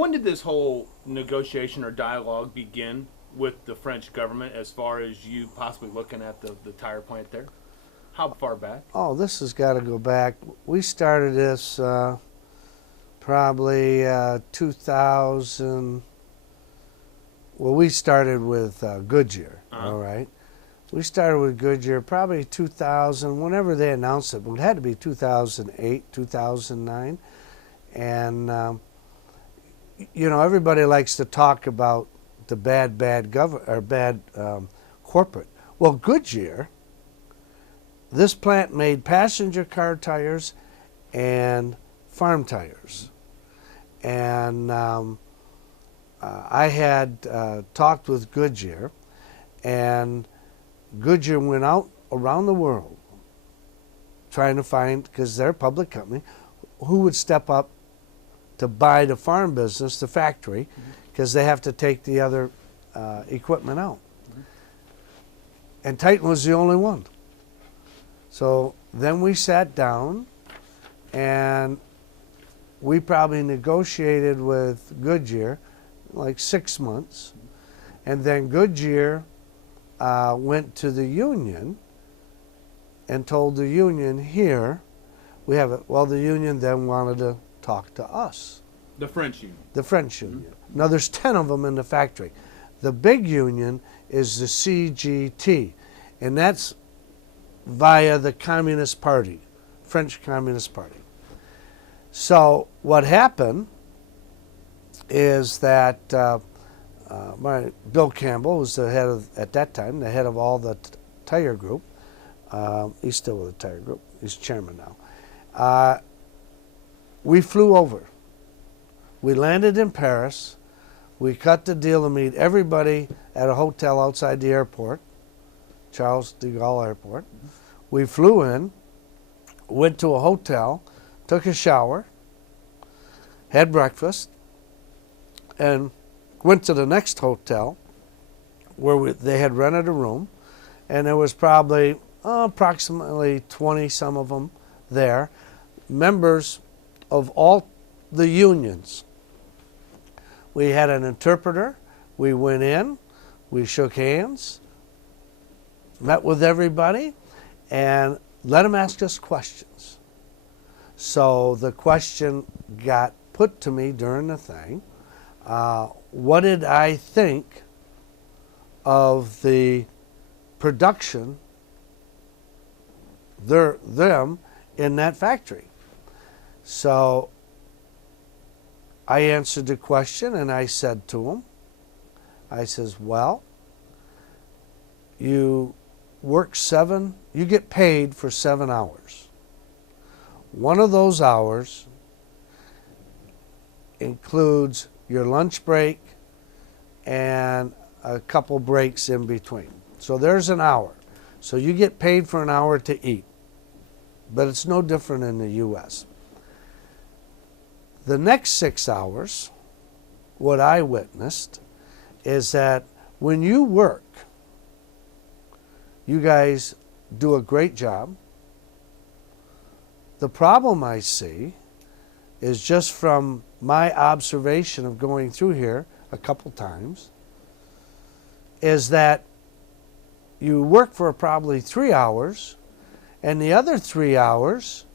When did this whole negotiation or dialogue begin with the French government as far as you possibly looking at the tire plant there? How far back? Oh, this has got to go back. We started this probably 2000. Well, we started with Goodyear, all right? We started with Goodyear probably 2000, whenever they announced it, but it had to be 2008, 2009. And, you know, everybody likes to talk about the bad corporate. Well, Goodyear, this plant made passenger car tires and farm tires. And I had talked with Goodyear, and Goodyear went out around the world trying to find, because they're a public company, who would step up to buy the farm business, the factory, because they have to take the other equipment out. And Titan was the only one. So then we sat down, and we probably negotiated with Goodyear like 6 months, and then Goodyear went to the union and told the union, here we have it. Well, the union then wanted to talk to us. The French union. The French union. Now there's 10 of them in the factory. The big union is the CGT, and that's via the Communist Party, French Communist Party. So what happened is that Bill Campbell was the head of, at that time, the head of all the tire group. He's still with the tire group. He's chairman now. We flew over. We landed in Paris. We cut the deal to meet everybody at a hotel outside the airport, Charles de Gaulle Airport. We flew in, went to a hotel, took a shower, had breakfast, and went to the next hotel where they had rented a room, and there was probably approximately 20 some of them there, members of all the unions. We had an interpreter. We went in, we shook hands, met with everybody, and let them ask us questions. So the question got put to me during the thing. What did I think of the production, them in that factory? So I answered the question, and I said to him, I says, well, you work you get paid for 7 hours. One of those hours includes your lunch break and a couple breaks in between. So there's an hour. So you get paid for an hour to eat. But it's no different in the U.S. The next 6 hours, what I witnessed is that when you work, you guys do a great job. The problem I see is, just from my observation of going through here a couple times, is that you work for probably 3 hours, and the other 3 hours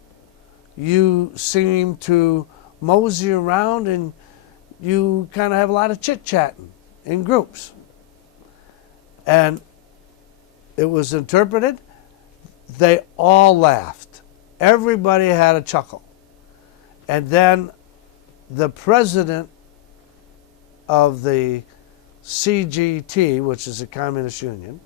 you seem to mosey around and you kind of have a lot of chit-chatting in groups. And it was interpreted. They all laughed. Everybody had a chuckle. And then the president of the CGT, which is a communist union,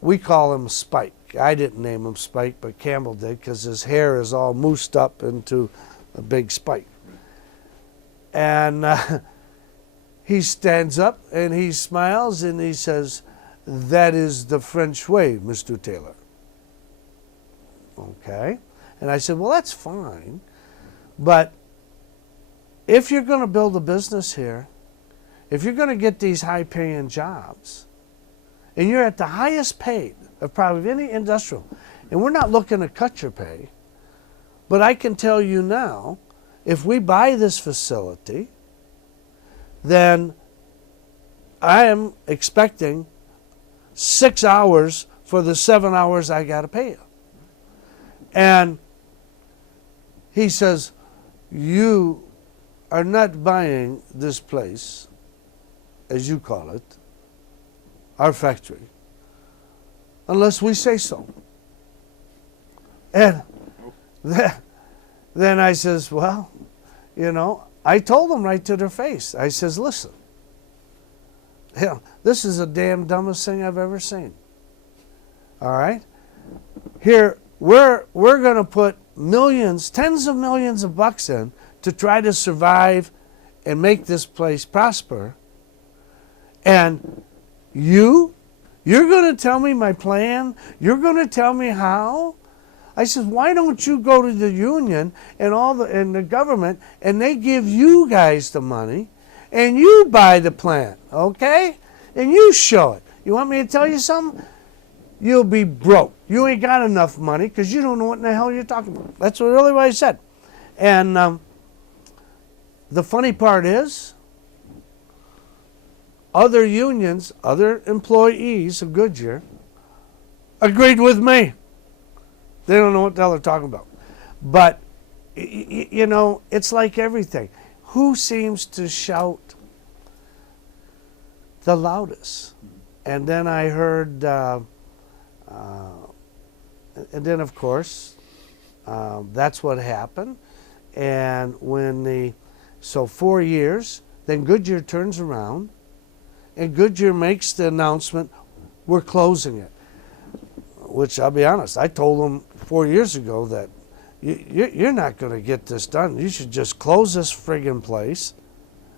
we call him Spike. I didn't name him Spike, but Campbell did, because his hair is all moosed up into a big spike. And he stands up and he smiles and he says, "That is the French way, Mr. Taylor." Okay. And I said, well, that's fine. But if you're going to build a business here, if you're going to get these high-paying jobs, and you're at the highest paid of probably any industrial, and we're not looking to cut your pay, but I can tell you now, if we buy this facility, then I am expecting 6 hours for the 7 hours I got to pay you. And he says, you are not buying this place, as you call it, our factory, unless we say so. And then I says, well, you know, I told them right to their face. I says, listen, this is the damn dumbest thing I've ever seen. All right? Here, we're going to put millions, tens of millions of bucks in to try to survive and make this place prosper. And you're going to tell me my plan? You're going to tell me how? I said, why don't you go to the union and the government, and they give you guys the money, and you buy the plant, okay? And you show it. You want me to tell you something? You'll be broke. You ain't got enough money because you don't know what in the hell you're talking about. That's really what I said. And the funny part is, other unions, other employees of Goodyear agreed with me. They don't know what the hell they're talking about. But, you know, it's like everything. Who seems to shout the loudest? And then I heard, and then of course, that's what happened. And so 4 years, then Goodyear turns around, and Goodyear makes the announcement, we're closing it. Which, I'll be honest, I told them 4 years ago that you're not going to get this done. You should just close this friggin' place,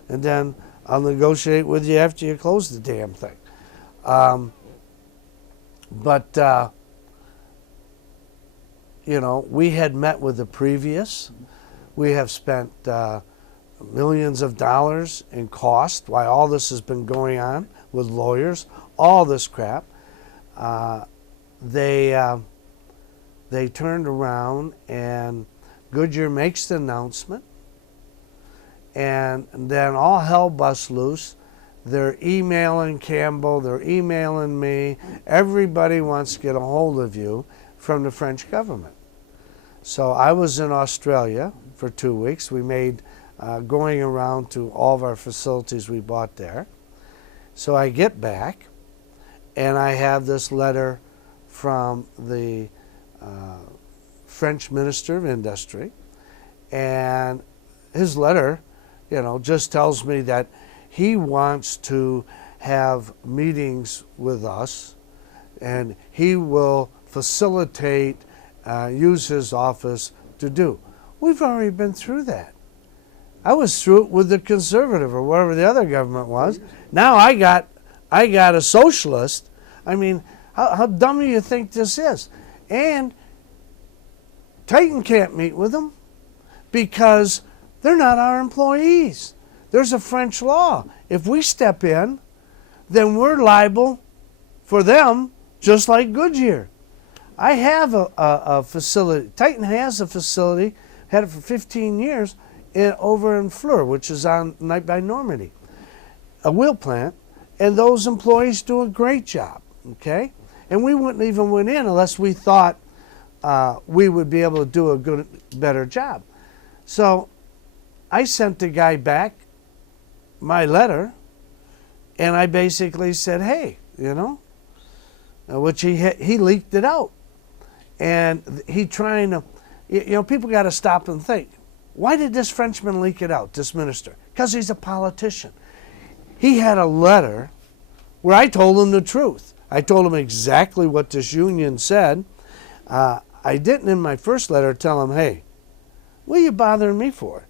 and then I'll negotiate with you after you close the damn thing. You know, we had met with the previous. We have spent millions of dollars in cost while all this has been going on with lawyers, all this crap. They turned around, and Goodyear makes the announcement, and then all hell busts loose. They're emailing Campbell, they're emailing me. Everybody wants to get a hold of you from the French government. So I was in Australia for 2 weeks. We made going around to all of our facilities we bought there. So I get back, and I have this letter from the French Minister of Industry, and his letter, you know, just tells me that he wants to have meetings with us, and he will facilitate, use his office to do. We've already been through that. I was through it with the Conservative or whatever the other government was. Now I got a socialist. I mean, how dumb do you think this is? And Titan can't meet with them because they're not our employees. There's a French law. If we step in, then we're liable for them just like Goodyear. I have a facility. Titan has a facility, had it for 15 years, over in Fleur, which is on by Normandy, a wheel plant, and those employees do a great job, okay? And we wouldn't even went in unless we thought we would be able to do a better job. So I sent the guy back my letter, and I basically said, hey, you know, which he leaked it out. And he trying to, you know, people got to stop and think, why did this Frenchman leak it out, this minister? Because he's a politician. He had a letter where I told him the truth. I told him exactly what this union said. I didn't in my first letter tell him, hey, what are you bothering me for?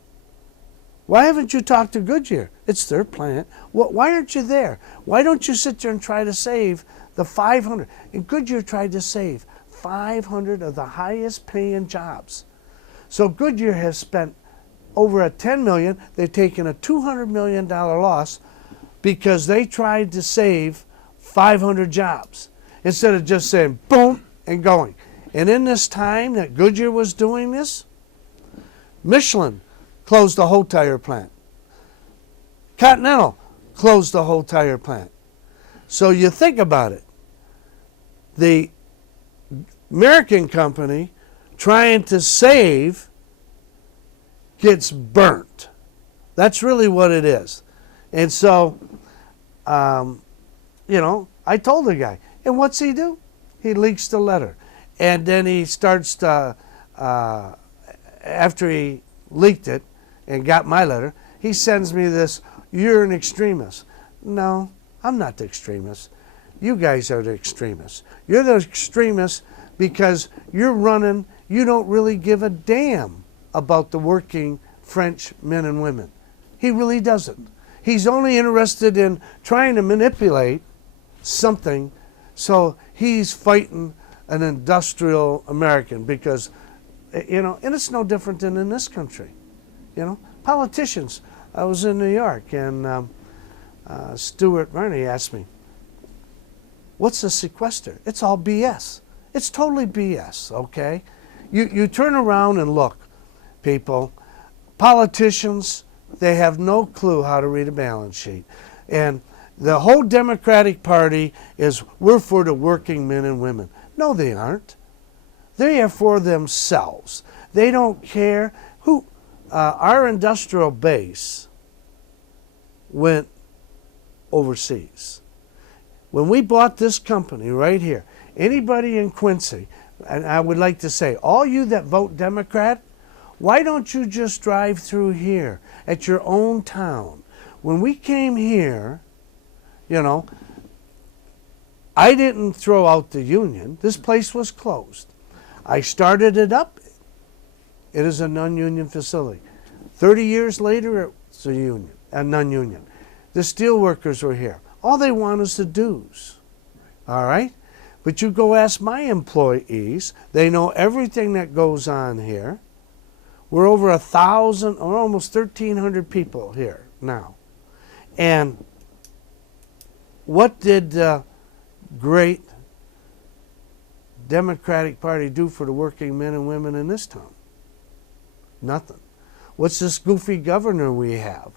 Why haven't you talked to Goodyear? It's their plant. Why aren't you there? Why don't you sit there and try to save the 500? And Goodyear tried to save 500 of the highest paying jobs. So Goodyear has spent over a $10 million. They've taken a $200 million loss because they tried to save 500 jobs instead of just saying boom and going. And in this time that Goodyear was doing this, Michelin closed the whole tire plant. Continental closed the whole tire plant. So you think about it. The American company trying to save gets burnt. That's really what it is. And so, I told the guy, and what's he do? He leaks the letter. And then he starts to, after he leaked it and got my letter, he sends me this, you're an extremist. No, I'm not the extremist. You guys are the extremists. You're the extremists because you're running, you don't really give a damn about the working French men and women. He really doesn't. He's only interested in trying to manipulate something, so he's fighting an industrial American because, and it's no different than in this country. Politicians. I was in New York and Stuart Varney asked me, what's a sequester? It's all BS. It's totally BS, okay? You turn around and look, people, politicians, they have no clue how to read a balance sheet. And the whole Democratic Party is, we're for the working men and women. No, they aren't. They are for themselves. They don't care who. Our industrial base went overseas. When we bought this company right here, anybody in Quincy, and I would like to say, all you that vote Democrat, why don't you just drive through here at your own town? When we came here, I didn't throw out the union. This place was closed. I started it up. It is a non-union facility. 30 years later, it's a non-union. The steel workers were here. All they want is the dues. All right? But you go ask my employees. They know everything that goes on here. We're over 1,000 or almost 1,300 people here now. And what did the great Democratic Party do for the working men and women in this town? Nothing. What's this goofy governor we have?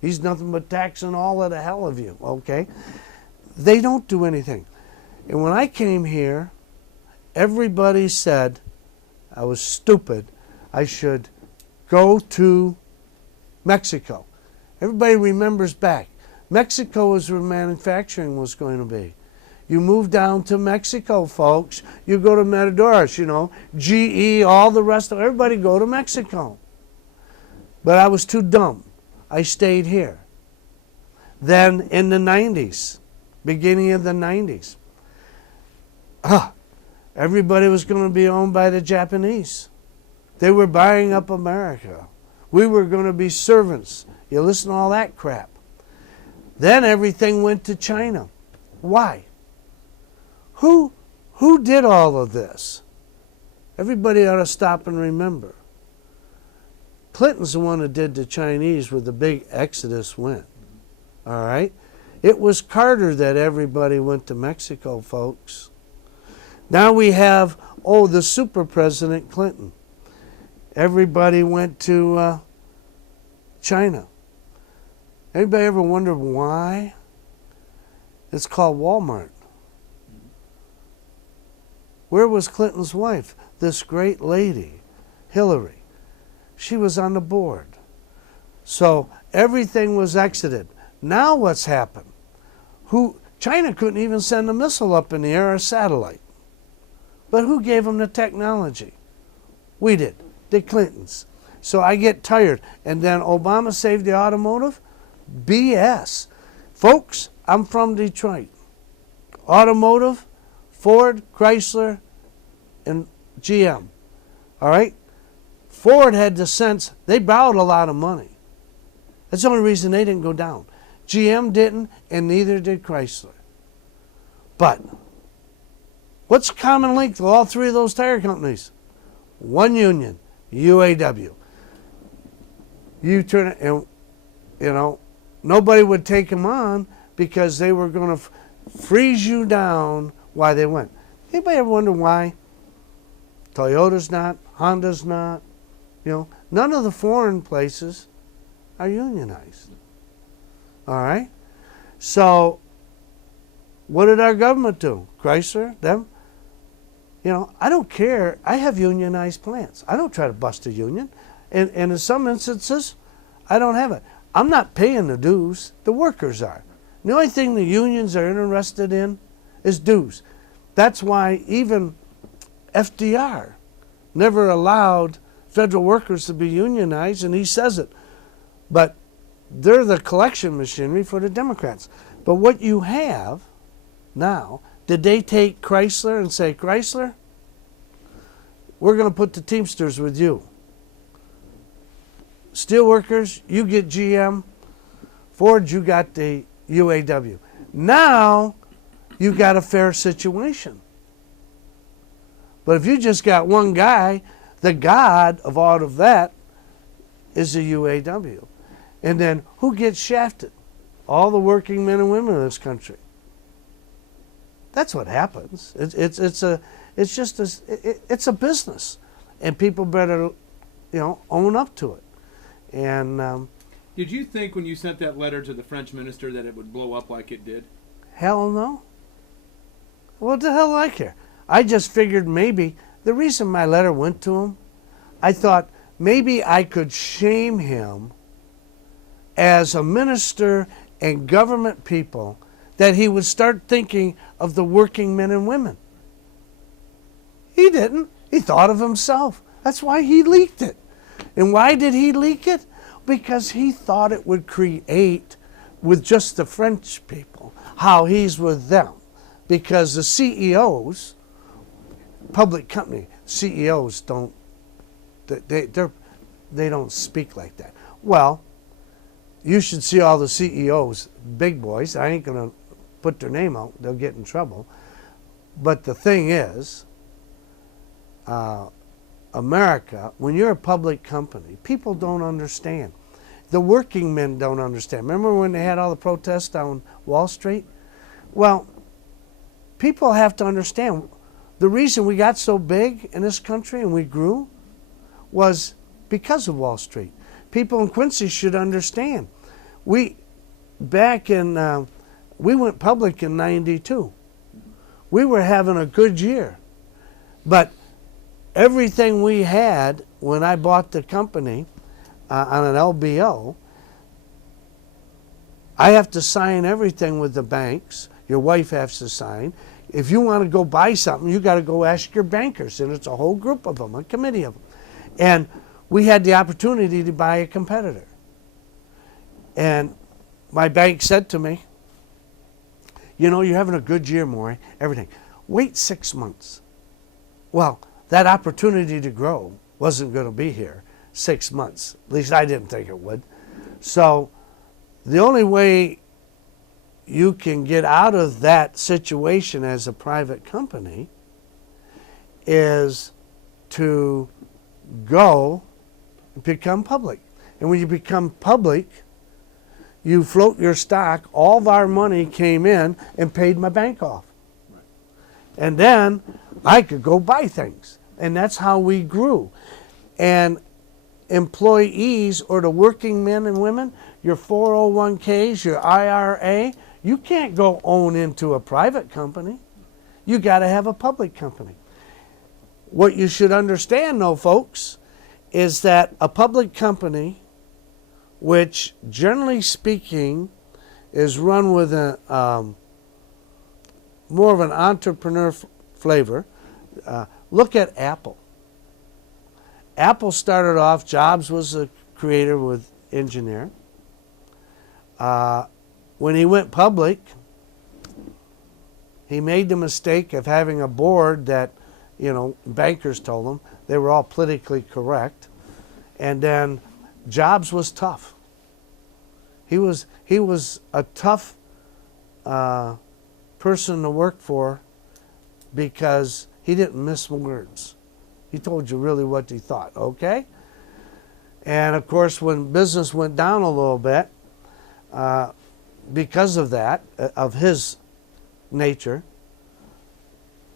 He's nothing but taxing all of the hell of you, okay? They don't do anything. And when I came here, everybody said I was stupid. I should go to Mexico. Everybody remembers back. Mexico is where manufacturing was going to be. You move down to Mexico, folks. You go to Matadoras, GE, all the rest of everybody go to Mexico. But I was too dumb. I stayed here. Then in the 90s, beginning of the 90s, everybody was going to be owned by the Japanese. They were buying up America. We were going to be servants. You listen to all that crap. Then everything went to China. Why? Who did all of this? Everybody ought to stop and remember. Clinton's the one who did the Chinese where the big exodus went. All right? It was Carter that everybody went to Mexico, folks. Now we have, the super president Clinton. Everybody went to China. Anybody ever wondered why? It's called Walmart. Where was Clinton's wife? This great lady, Hillary. She was on the board. So everything was exited. Now what's happened? China couldn't even send a missile up in the air, a satellite. But who gave them the technology? We did. The Clintons. So I get tired. And then Obama saved the automotive? BS. Folks, I'm from Detroit. Automotive, Ford, Chrysler, and GM. All right? Ford had the sense, they borrowed a lot of money. That's the only reason they didn't go down. GM didn't, and neither did Chrysler. But what's the common link to all three of those tire companies? One union, UAW. You turn it, and nobody would take them on because they were going to freeze you down why they went. Anybody ever wonder why? Toyota's not, Honda's not. None of the foreign places are unionized. All right? So what did our government do? Chrysler, them? I don't care. I have unionized plants. I don't try to bust a union. And in some instances, I don't have it. I'm not paying the dues. The workers are. The only thing the unions are interested in is dues. That's why even FDR never allowed federal workers to be unionized, and he says it. But they're the collection machinery for the Democrats. But what you have now, did they take Chrysler and say, Chrysler, we're going to put the Teamsters with you. Steelworkers, you get GM. Ford, you got the UAW. Now you got a fair situation. But if you just got one guy, the god of all of that is the UAW. And then who gets shafted? All the working men and women in this country. That's what happens. It's a business, and people better, own up to it. And did you think when you sent that letter to the French minister that it would blow up like it did? Hell no. What the hell do I care? I just figured maybe the reason my letter went to him, I thought maybe I could shame him as a minister and government people, that he would start thinking of the working men and women. He didn't. He thought of himself. That's why he leaked it. And why did he leak it? Because he thought it would create, with just the French people, how he's with them. Because the CEOs, public company CEOs don't, they don't speak like that. Well, you should see all the CEOs, big boys. I ain't going to put their name out. They'll get in trouble. But the thing is, America, when you're a public company, people don't understand. The working men don't understand. Remember when they had all the protests on Wall Street? Well, people have to understand. The reason we got so big in this country and we grew was because of Wall Street. People in Quincy should understand. We went public in '92. We were having a good year. But everything we had when I bought the company on an LBO, I have to sign everything with the banks. Your wife has to sign. If you want to go buy something, you got to go ask your bankers, and it's a whole group of them, a committee of them. And we had the opportunity to buy a competitor. And my bank said to me, you're having a good year, Morry, everything. Wait 6 months. Well, that opportunity to grow wasn't going to be here 6 months. At least I didn't think it would. So the only way you can get out of that situation as a private company is to go and become public. And when you become public, you float your stock. All of our money came in and paid my bank off. Right. And then I could go buy things. And that's how we grew. And employees, or the working men and women, your 401ks, your IRA, you can't go own into a private company. You got to have a public company. What you should understand, though, folks, is that a public company, which generally speaking is run with a more of an entrepreneur flavor. Look at Apple. Apple started off, Jobs was a creator with engineer. When he went public, he made the mistake of having a board that, bankers told him they were all politically correct. And then Jobs was tough. He was a tough person to work for because he didn't miss words. He told you really what he thought, okay? And of course, when business went down a little bit, because of that, of his nature,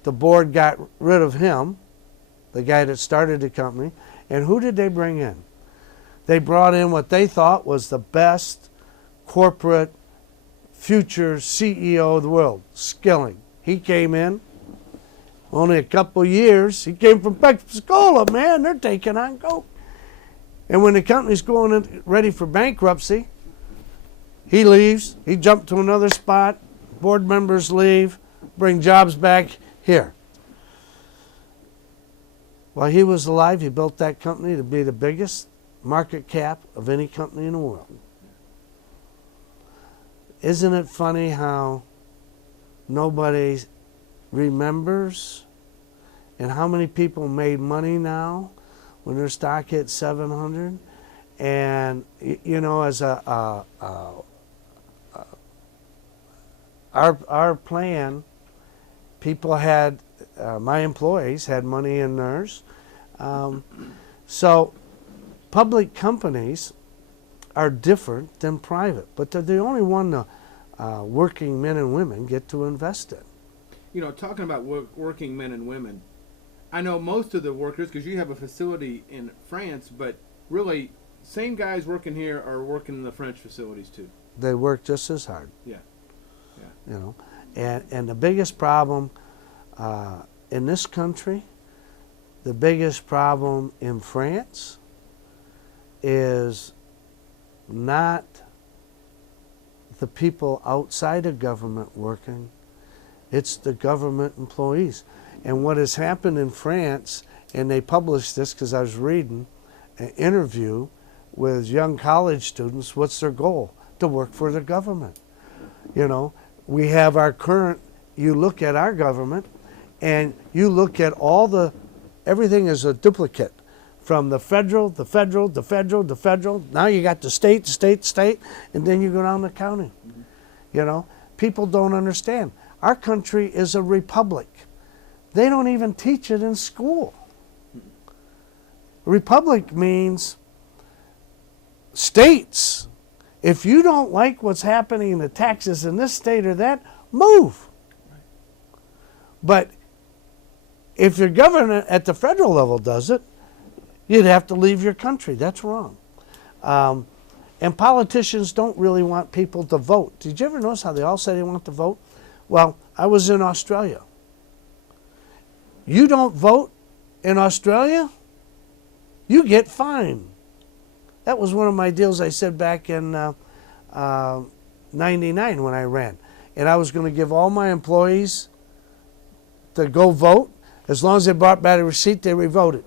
the board got rid of him, the guy that started the company, and who did they bring in? They brought in what they thought was the best corporate future CEO of the world, Skilling. He came in, only a couple years. He came from Pensacola, man. They're taking on Coke. And when the company's going in, ready for bankruptcy, he leaves. He jumped to another spot. Board members leave, bring jobs back here. While he was alive, he built that company to be the biggest market cap of any company in the world. Isn't it funny how nobody remembers and how many people made money now when their stock hit 700? And you know, as our plan, people had, my employees had money in theirs. So public companies are different than private, but they're the only one the working men and women get to invest in. You know, talking about working men and women, I know most of the workers, because you have a facility in France, but really, same guys working here are working in the French facilities too. They work just as hard. Yeah. You know, and the biggest problem in this country, the biggest problem in France is not the people outside of government working, it's the government employees. And what has happened in France, and they published this because I was reading an interview with young college students, what's their goal? To work for the government. You know, we have our current, you look at our government and you look at all the, everything is a duplicate. From the federal, the federal, the federal, the federal. Now you got the state, the state, the state, and then you go down to county. Mm-hmm. You know, people don't understand. Our country is a republic. They don't even teach it in school. Republic means states. If you don't like what's happening in the taxes in this state or that, move. Right. But if your government at the federal level does it, you'd have to leave your country. That's wrong. And politicians don't really want people to vote. Did you ever notice how they all say they want to vote? Well, I was in Australia. You don't vote in Australia, you get fined. That was one of my deals I said back in 99 when I ran. And I was going to give all my employees to go vote. As long as they brought back a receipt, they re-voted.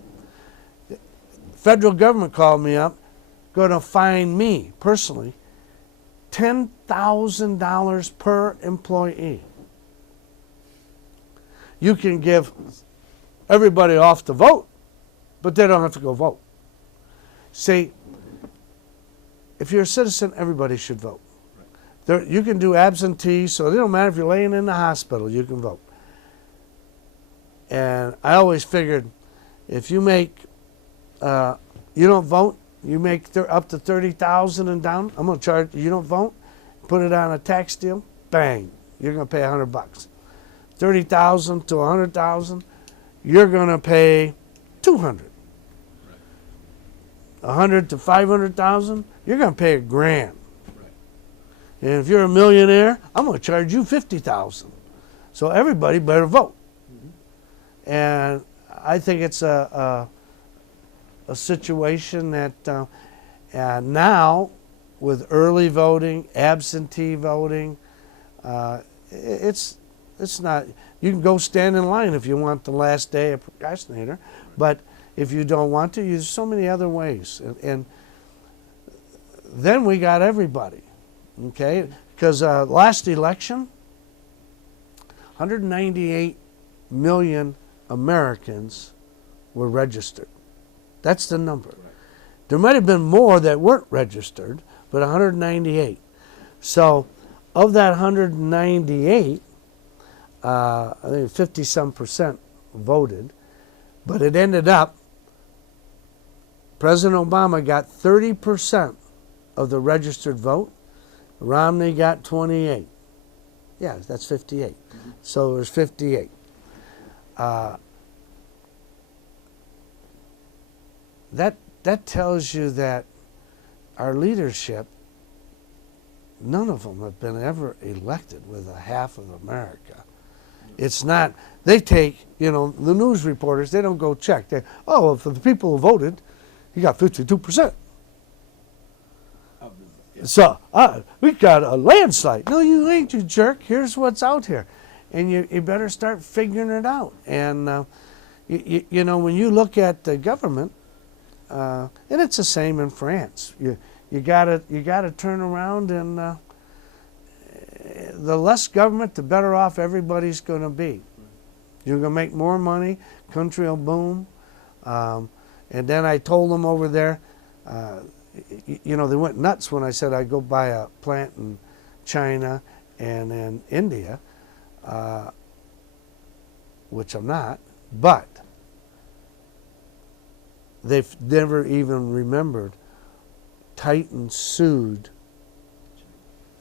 Federal government called me up, going to fine me personally $10,000 per employee. You can give everybody off to vote, but they don't have to go vote. See, if you're a citizen, everybody should vote. There, you can do absentee, so it don't matter if you're laying in the hospital, you can vote. And I always figured if you make you don't vote, you make up to $30,000 and down, I'm going to charge you. Don't vote, put it on a tax deal, bang, you're going to pay $100. $30,000 to $100,000, you're going to pay $200. $100 to $500,000, you're going to pay $1,000. Right. And if you're a millionaire, I'm going to charge you $50,000. So everybody better vote. Mm-hmm. And I think it's a situation that now with early voting, absentee voting, it's not, you can go stand in line if you want the last day of procrastinator, but if you don't want to, there's so many other ways. And then we got everybody, okay? Because last election, 198 million Americans were registered. That's the number. Right. There might have been more that weren't registered, but 198. So of that 198, I think 50-some% voted, but it ended up President Obama got 30% of the registered vote. Romney got 28. Yeah, that's 58. Mm-hmm. So there's 58. That tells you that our leadership none of them have been ever elected with a half of America. It's not, they take, you know, the news reporters, they don't go check. They, oh, for the people who voted, he got 52%. So, we got a landslide. No, you ain't, you jerk. Here's what's out here. And you better start figuring it out. And, you know, when you look at the government, and it's the same in France, you gotta turn around and the less government, the better off everybody's going to be. You're going to make more money, country will boom. And then I told them over there, you know, they went nuts when I said I'd go buy a plant in China and in India, which I'm not, but they've never even remembered Titan sued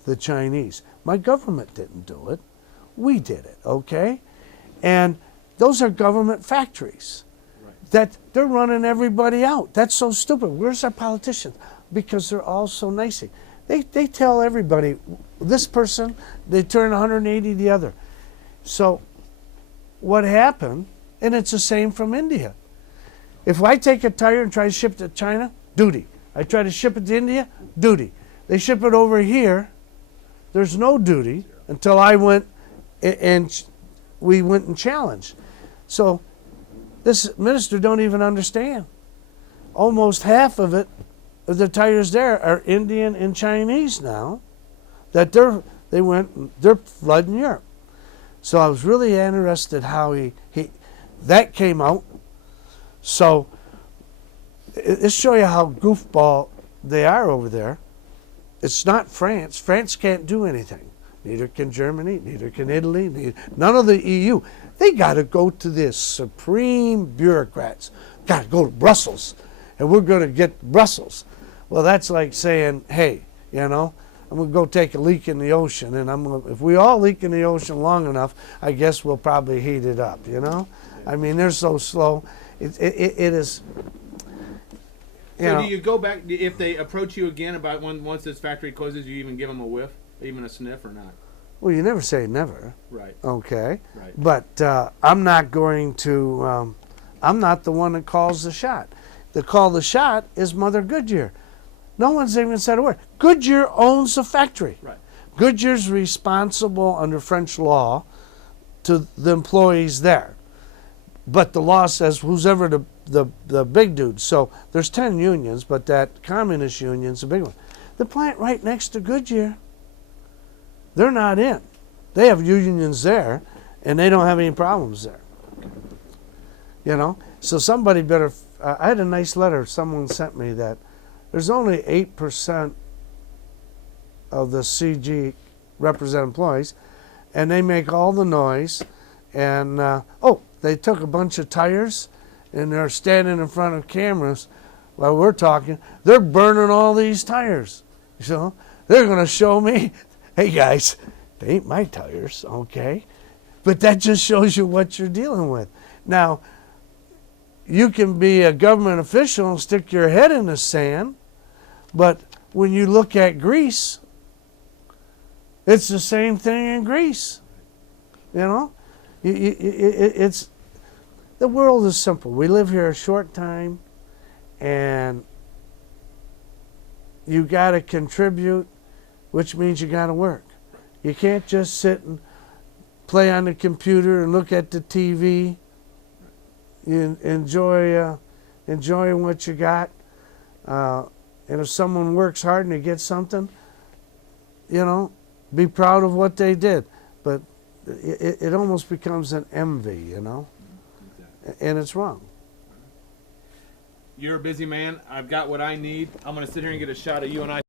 the Chinese. My government didn't do it. We did it, okay? And those are government factories. That they're running everybody out. That's so stupid. Where's our politicians? Because they're all so nicey. They tell everybody, this person, they turn 180 the other. So what happened, and it's the same from India. If I take a tire and try to ship it to China, duty. I try to ship it to India, duty. They ship it over here, there's no duty until I went and we went and challenged. So this minister don't even understand. Almost half of it, of the tires there are Indian and Chinese now, that they're flooding Europe. So I was really interested how that came out. So it show you how goofball they are over there. It's not France. France can't do anything. Neither can Germany, neither can Italy, none of the EU. They got to go to the supreme bureaucrats. Got to go to Brussels, and we're going to get Brussels. Well, that's like saying, hey, you know, I'm going to go take a leak in the ocean, and if we all leak in the ocean long enough, I guess we'll probably heat it up, you know? I mean, they're so slow. It is... So do you go back, if they approach you again about once this factory closes, you even give them a whiff, even a sniff or not? Well, you never say never. Right. Okay. Right. But I'm not going to, I'm not the one that calls the shot. The call the shot is Mother Goodyear. No one's even said a word. Goodyear owns the factory. Right. Goodyear's responsible under French law to the employees there. But the law says who's ever the big dude. So there's 10 unions, but that communist union's the big one. The plant right next to Goodyear, they're not in. They have unions there, and they don't have any problems there. You know? So somebody better... I had a nice letter someone sent me that there's only 8% of the CG represent employees, and they make all the noise. And, they took a bunch of tires, and they're standing in front of cameras while we're talking. They're burning all these tires. So they're going to show me, hey, guys, they ain't my tires, okay? But that just shows you what you're dealing with. Now, you can be a government official and stick your head in the sand, but when you look at Greece, it's the same thing in Greece. You know? It's the world is simple. We live here a short time, and you got to contribute, which means you got to work. You can't just sit and play on the computer and look at the TV. You enjoy what you got, and if someone works hard and they get something, you know, be proud of what they did. But it almost becomes an envy, you know, and it's wrong. You're a busy man. I've got what I need. I'm going to sit here and get a shot of you and I